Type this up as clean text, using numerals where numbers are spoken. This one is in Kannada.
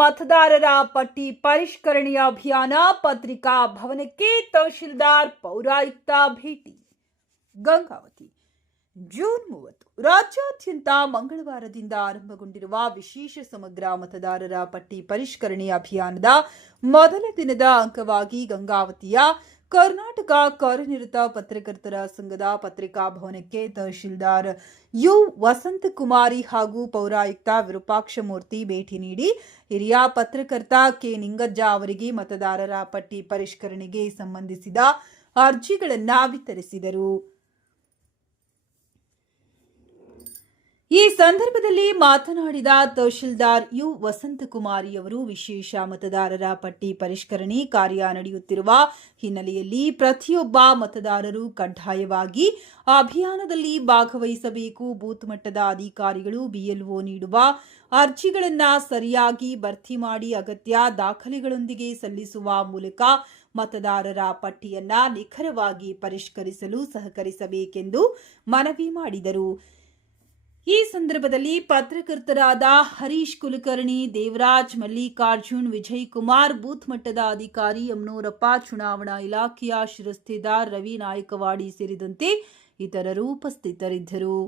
ಮತದಾರರ ಪಟ್ಟಿ ಪರಿಷ್ಕರಣೆಯ ಅಭಿಯಾನ ಪತ್ರಿಕಾ ಭವನಕ್ಕೆ ತಹಶೀಲ್ದಾರ್ ಪೌರಾಯುಕ್ತ ಭೇಟಿ. ಗಂಗಾವತಿ ಜೂನ್ 30 ರಾಜ್ಯಾದ್ಯಂತ ಮಂಗಳವಾರದಿಂದ ಆರಂಭಗೊಂಡಿರುವ ವಿಶೇಷ ಸಮಗ್ರ ಮತದಾರರ ಪಟ್ಟಿ ಪರಿಷ್ಕರಣೆ ಅಭಿಯಾನದ ಮೊದಲ ದಿನದ ಅಂಗವಾಗಿ ಗಂಗಾವತಿಯ ಕರ್ನಾಟಕ ಕಾರ್ಯನಿರತ ಪತ್ರಕರ್ತರ ಸಂಘದ ಪತ್ರಿಕಾ ಭವನಕ್ಕೆ ತಹಶೀಲ್ದಾರ್ ಯು ವಸಂತಕುಮಾರಿ ಹಾಗೂ ಪೌರಾಯುಕ್ತ ವಿರೂಪಾಕ್ಷಮೂರ್ತಿ ಭೇಟಿ ನೀಡಿ ಹಿರಿಯ ಪತ್ರಕರ್ತ ಕೆ ನಿಂಗಜ್ಜ ಅವರಿಗೆ ಮತದಾರರ ಪಟ್ಟಿ ಪರಿಷ್ಕರಣೆಗೆ ಸಂಬಂಧಿಸಿದ ಅರ್ಜಿಗಳನ್ನು ವಿತರಿಸಿದರು. ಈ ಸಂದರ್ಭದಲ್ಲಿ ಮಾತನಾಡಿದ ತಹಶೀಲ್ದಾರ್ ಯು ವಸಂತಕುಮಾರಿ ಅವರು, ವಿಶೇಷ ಮತದಾರರ ಪಟ್ಟಿ ಪರಿಷ್ಕರಣೆ ಕಾರ್ಯ ನಡೆಯುತ್ತಿರುವ ಹಿನ್ನೆಲೆಯಲ್ಲಿ ಪ್ರತಿಯೊಬ್ಬ ಮತದಾರರು ಕಡ್ಡಾಯವಾಗಿ ಅಭಿಯಾನದಲ್ಲಿ ಭಾಗವಹಿಸಬೇಕು. ಬೂತ್ ಮಟ್ಟದ ಅಧಿಕಾರಿಗಳು ಬಿಎಲ್ಒ ನೀಡುವ ಅರ್ಜಿಗಳನ್ನು ಸರಿಯಾಗಿ ಭರ್ತಿ ಮಾಡಿ ಅಗತ್ಯ ದಾಖಲೆಗಳೊಂದಿಗೆ ಸಲ್ಲಿಸುವ ಮೂಲಕ ಮತದಾರರ ಪಟ್ಟಿಯನ್ನ ನಿಖರವಾಗಿ ಪರಿಷ್ಕರಿಸಲು ಸಹಕರಿಸಬೇಕೆಂದು ಮನವಿ ಮಾಡಿದರು. ಈ ಸಂದರ್ಭದಲ್ಲಿ ಪತ್ರಕರ್ತರಾದ ಹರೀಶ್ ಕುಲಕರ್ಣಿ, ದೇವರಾಜ್, ಮಲ್ಲಿಕಾರ್ಜುನ್, ವಿಜಯ್ ಕುಮಾರ್, ಬೂತ್ ಮಟ್ಟದ ಅಧಿಕಾರಿ ಯಮನೂರಪ್ಪ, ಚುನಾವಣಾ ಇಲಾಖೆಯ ಶಿರಸ್ತೇದಾರ್ ರವಿ ನಾಯಕವಾಡಿ ಸೇರಿದಂತೆ ಇತರರು ಉಪಸ್ಥಿತರಿದ್ದರು.